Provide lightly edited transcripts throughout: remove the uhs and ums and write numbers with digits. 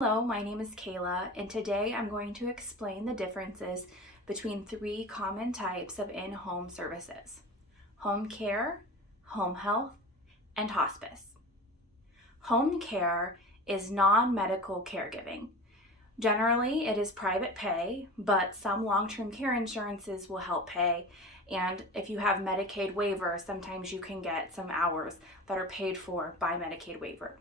Hello, my name is Kayla, and today I'm going to explain the differences between three common types of in-home services: home care, home health, and hospice. Home care is non-medical caregiving. Generally, it is private pay, but some long-term care insurances will help pay, and if you have Medicaid waiver, sometimes you can get some hours that are paid for by Medicaid waiver.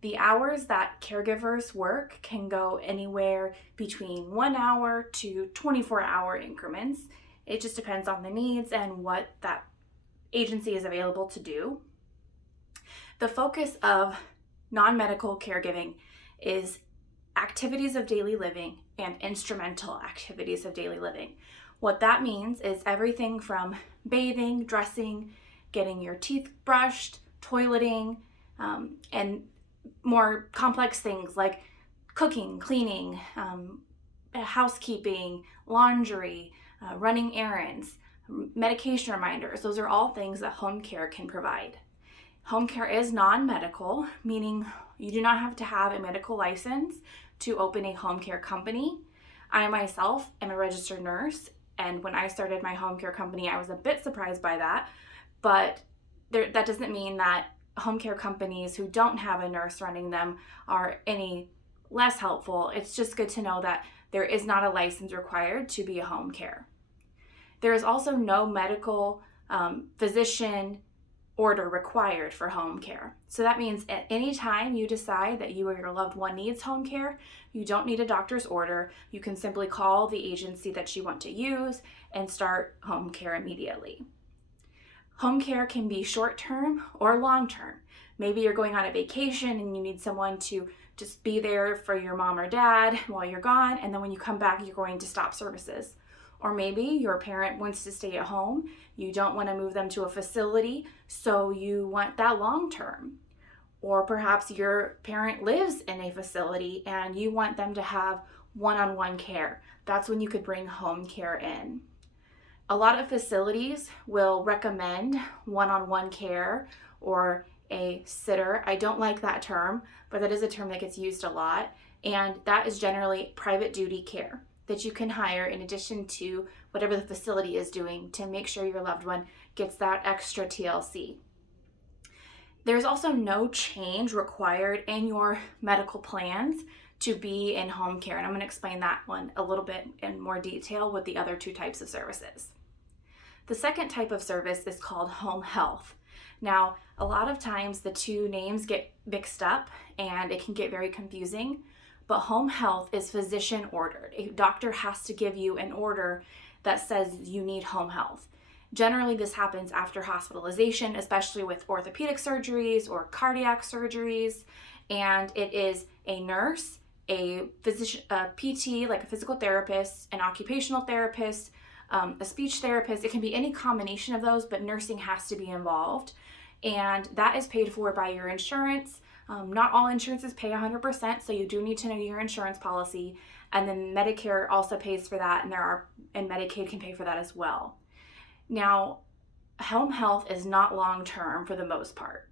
The hours that caregivers work can go anywhere between 1 hour to 24-hour increments. It just depends on the needs and what that agency is available to do. The focus of non-medical caregiving is activities of daily living and instrumental activities of daily living. What that means is everything from bathing, dressing, getting your teeth brushed, toileting, and more complex things like cooking, cleaning, housekeeping, laundry, running errands, medication reminders. Those are all things that home care can provide. Home care is non-medical, meaning you do not have to have a medical license to open a home care company. I myself am a registered nurse, and when I started my home care company, I was a bit surprised by that, but that doesn't mean that home care companies who don't have a nurse running them are any less helpful. It's just good to know that there is not a license required to be a home care. There is also no medical physician order required for home care. So that means at any time you decide that you or your loved one needs home care, you don't need a doctor's order. You can simply call the agency that you want to use and start home care immediately. Home care can be short-term or long-term. Maybe you're going on a vacation and you need someone to just be there for your mom or dad while you're gone, and then when you come back, you're going to stop services. Or maybe your parent wants to stay at home. You don't want to move them to a facility, so you want that long-term. Or perhaps your parent lives in a facility and you want them to have one-on-one care. That's when you could bring home care in. A lot of facilities will recommend one-on-one care or a sitter. I don't like that term, but that is a term that gets used a lot. And that is generally private duty care that you can hire in addition to whatever the facility is doing to make sure your loved one gets that extra TLC. There's also no change required in your medical plans to be in home care, and I'm going to explain that one a little bit in more detail with the other two types of services. The second type of service is called home health. Now, a lot of times the two names get mixed up and it can get very confusing, but home health is physician ordered. A doctor has to give you an order that says you need home health. Generally, this happens after hospitalization, especially with orthopedic surgeries or cardiac surgeries, and it is a nurse, a physician, a PT, like a physical therapist, an occupational therapist, a speech therapist. It can be any combination of those, but nursing has to be involved, and that is paid for by your insurance. Not all insurances pay 100%, so you do need to know your insurance policy, and then Medicare also pays for that, and Medicaid can pay for that as well. Now, home health is not long-term for the most part.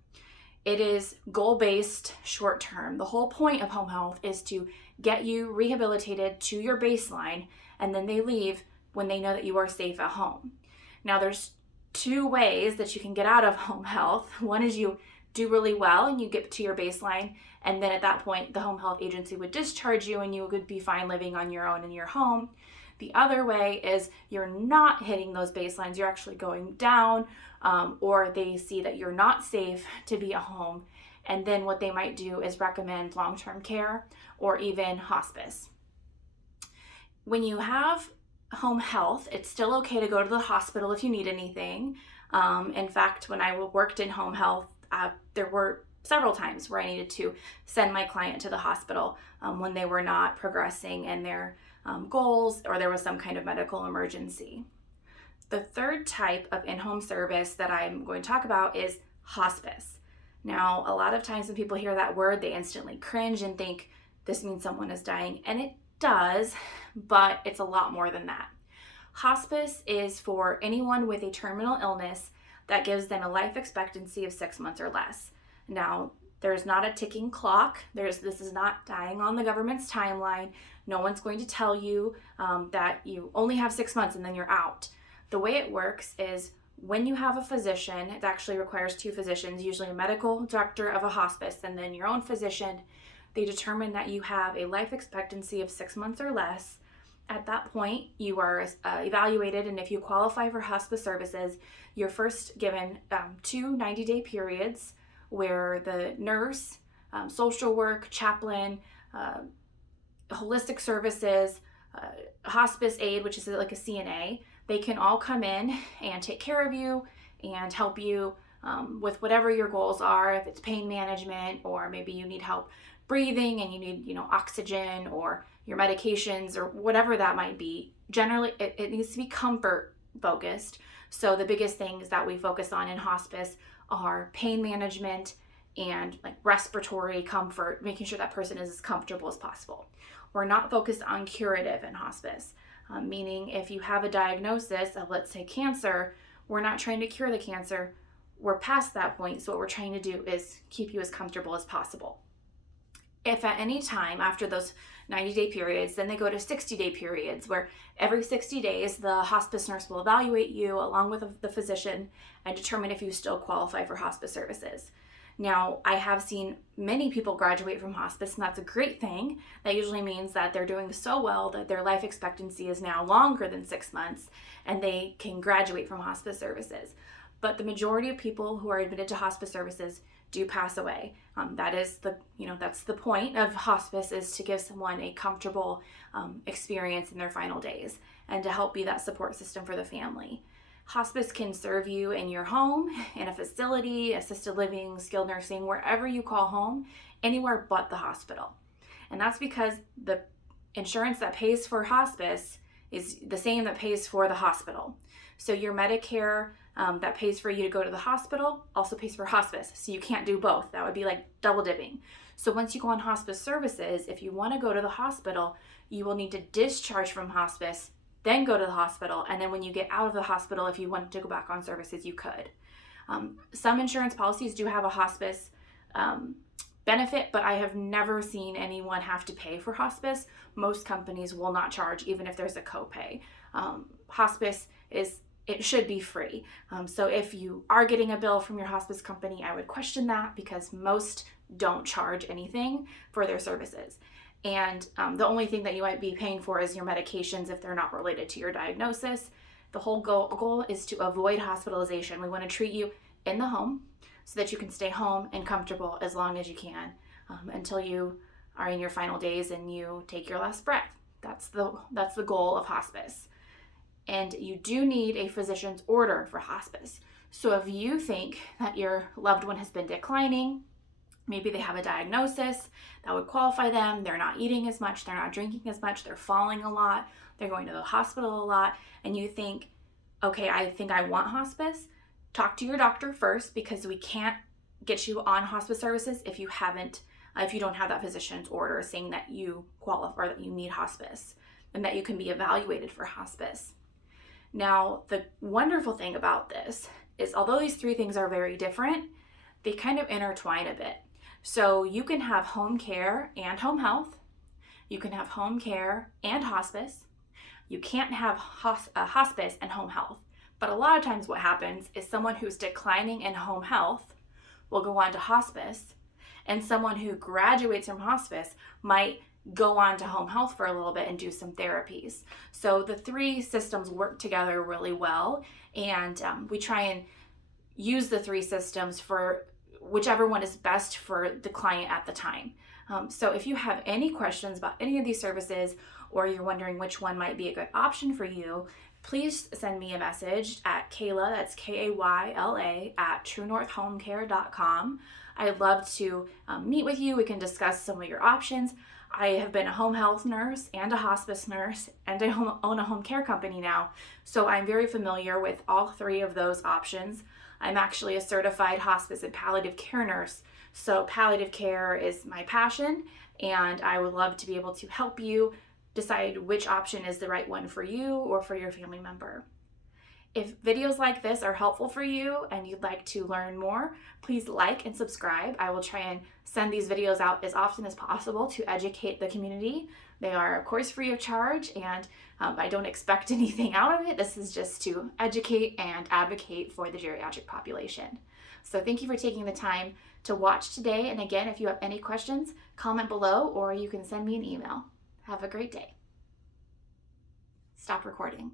It is goal-based short-term. The whole point of home health is to get you rehabilitated to your baseline, and then they leave when they know that you are safe at home. Now, there's two ways that you can get out of home health. One is you do really well and you get to your baseline, and then at that point, the home health agency would discharge you and you would be fine living on your own in your home. The other way is you're not hitting those baselines, you're actually going down, or they see that you're not safe to be at home, and then what they might do is recommend long-term care or even hospice. When you have home health, it's still okay to go to the hospital if you need anything. In fact, when I worked in home health, there were several times where I needed to send my client to the hospital when they were not progressing in their goals or there was some kind of medical emergency. The third type of in-home service that I'm going to talk about is hospice. Now, a lot of times when people hear that word, they instantly cringe and think this means someone is dying, and it does, but it's a lot more than that. Hospice is for anyone with a terminal illness that gives them a life expectancy of 6 months or less. Now, There's not a ticking clock. This is not dying on the government's timeline. No one's going to tell you that you only have 6 months and then you're out. The way it works is when you have a physician, it actually requires 2 physicians, usually a medical director of a hospice and then your own physician. They determine that you have a life expectancy of 6 months or less. At that point, you are evaluated, and if you qualify for hospice services, you're first given 2 90-day periods where the nurse, social work, chaplain, holistic services, hospice aide, which is like a CNA, they can all come in and take care of you and help you with whatever your goals are. If it's pain management, or maybe you need help breathing and you need, oxygen or your medications or whatever that might be. Generally, it needs to be comfort focused. So the biggest things that we focus on in hospice are pain management and like respiratory comfort, making sure that person is as comfortable as possible. We're not focused on curative in hospice, meaning if you have a diagnosis of, let's say, cancer, we're not trying to cure the cancer. We're past that point. So what we're trying to do is keep you as comfortable as possible. If at any time after those 90-day periods, then they go to 60-day periods where every 60 days the hospice nurse will evaluate you along with the physician and determine if you still qualify for hospice services. Now, I have seen many people graduate from hospice, and that's a great thing. That usually means that they're doing so well that their life expectancy is now longer than 6 months and they can graduate from hospice services. But the majority of people who are admitted to hospice services do pass away. That's the point of hospice, is to give someone a comfortable experience in their final days and to help be that support system for the family. Hospice can serve you in your home, in a facility, assisted living, skilled nursing, wherever you call home, anywhere but the hospital. And that's because the insurance that pays for hospice is the same that pays for the hospital. So your Medicare that pays for you to go to the hospital also pays for hospice. So you can't do both. That would be like double dipping. So once you go on hospice services, if you want to go to the hospital, you will need to discharge from hospice, then go to the hospital. And then when you get out of the hospital, if you want to go back on services, you could. Some insurance policies do have a hospice benefit, but I have never seen anyone have to pay for hospice. Most companies will not charge, even if there's a copay. Hospice it should be free. So if you are getting a bill from your hospice company, I would question that, because most don't charge anything for their services. And the only thing that you might be paying for is your medications if they're not related to your diagnosis. The whole goal is to avoid hospitalization. We want to treat you in the home so that you can stay home and comfortable as long as you can until you are in your final days and you take your last breath. That's the goal of hospice. And you do need a physician's order for hospice. So if you think that your loved one has been declining, maybe they have a diagnosis that would qualify them, they're not eating as much, they're not drinking as much, they're falling a lot, they're going to the hospital a lot, and you think, okay, I think I want hospice, talk to your doctor first, because we can't get you on hospice services if you don't have that physician's order saying that you qualify or that you need hospice and that you can be evaluated for hospice. Now, the wonderful thing about this is, although these 3 things are very different, they kind of intertwine a bit. So you can have home care and home health. You can have home care and hospice. You can't have hospice and home health. But a lot of times what happens is someone who's declining in home health will go on to hospice, and someone who graduates from hospice might go on to home health for a little bit and do some therapies. So the 3 systems work together really well, and we try and use the 3 systems for whichever one is best for the client at the time. So if you have any questions about any of these services, or you're wondering which one might be a good option for you, please send me a message at Kayla, that's Kayla, at truenorthhomecare.com. I'd love to meet with you. We can discuss some of your options. I have been a home health nurse and a hospice nurse, and I own a home care company now, so I'm very familiar with all 3 of those options. I'm actually a certified hospice and palliative care nurse, so palliative care is my passion, and I would love to be able to help you decide which option is the right one for you or for your family member. If videos like this are helpful for you and you'd like to learn more, please like and subscribe. I will try and send these videos out as often as possible to educate the community. They are, of course, free of charge, and I don't expect anything out of it. This is just to educate and advocate for the geriatric population. So thank you for taking the time to watch today. And again, if you have any questions, comment below or you can send me an email. Have a great day. Stop recording.